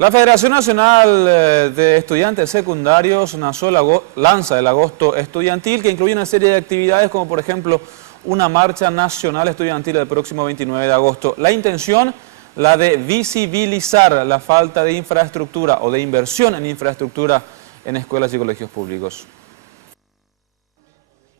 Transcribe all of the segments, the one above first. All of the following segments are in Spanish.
La Federación Nacional de Estudiantes Secundarios lanza el Agosto Estudiantil, que incluye una serie de actividades como por ejemplo una marcha nacional estudiantil el próximo 29 de agosto. La intención, la de visibilizar la falta de infraestructura o de inversión en infraestructura en escuelas y colegios públicos.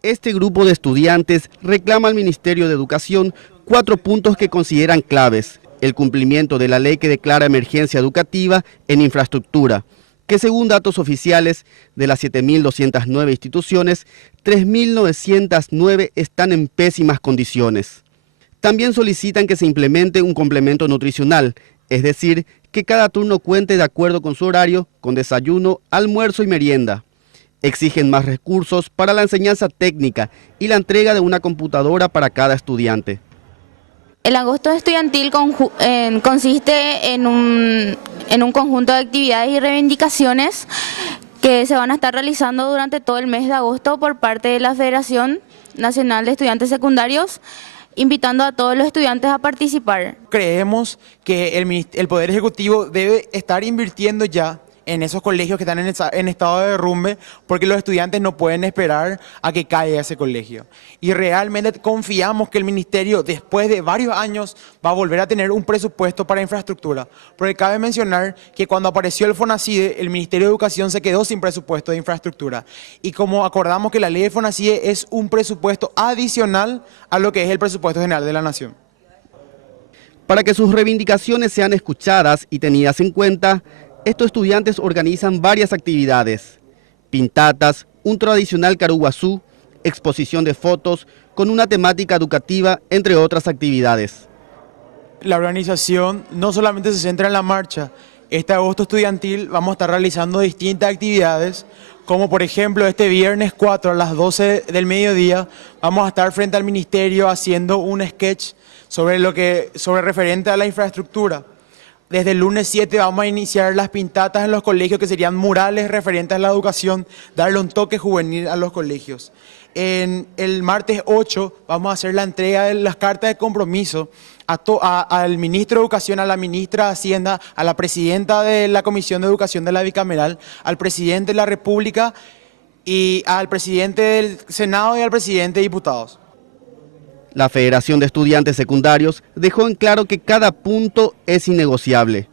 Este grupo de estudiantes reclama al Ministerio de Educación 4 puntos que consideran claves. El cumplimiento de la ley que declara emergencia educativa en infraestructura, que según datos oficiales de las 7.209 instituciones, 3.909 están en pésimas condiciones. También solicitan que se implemente un complemento nutricional, es decir, que cada turno cuente de acuerdo con su horario, con desayuno, almuerzo y merienda. Exigen más recursos para la enseñanza técnica y la entrega de una computadora para cada estudiante. El agosto estudiantil consiste en un conjunto de actividades y reivindicaciones que se van a estar realizando durante todo el mes de agosto por parte de la Federación Nacional de Estudiantes Secundarios, invitando a todos los estudiantes a participar. Creemos que el Poder Ejecutivo debe estar invirtiendo ya en esos colegios que están en estado de derrumbe, porque los estudiantes no pueden esperar a que caiga ese colegio. Y realmente confiamos que el Ministerio, después de varios años, va a volver a tener un presupuesto para infraestructura. Porque cabe mencionar que cuando apareció el FONACIDE, el Ministerio de Educación se quedó sin presupuesto de infraestructura. Y como acordamos que la ley de FONACIDE es un presupuesto adicional a lo que es el presupuesto general de la Nación. Para que sus reivindicaciones sean escuchadas y tenidas en cuenta, estos estudiantes organizan varias actividades: pintatas, un tradicional caruguazú, exposición de fotos con una temática educativa, entre otras actividades. La organización no solamente se centra en la marcha. Este agosto estudiantil vamos a estar realizando distintas actividades, como por ejemplo este viernes 4 a las 12 del mediodía vamos a estar frente al ministerio haciendo un sketch sobre referente a la infraestructura. Desde el lunes 7 vamos a iniciar las pintatas en los colegios, que serían murales referentes a la educación, darle un toque juvenil a los colegios. En el martes 8 vamos a hacer la entrega de las cartas de compromiso al ministro de Educación, a la ministra de Hacienda, a la presidenta de la Comisión de Educación de la Bicameral, al presidente de la República y al presidente del Senado y al presidente de Diputados. La Federación de Estudiantes Secundarios dejó en claro que cada punto es innegociable.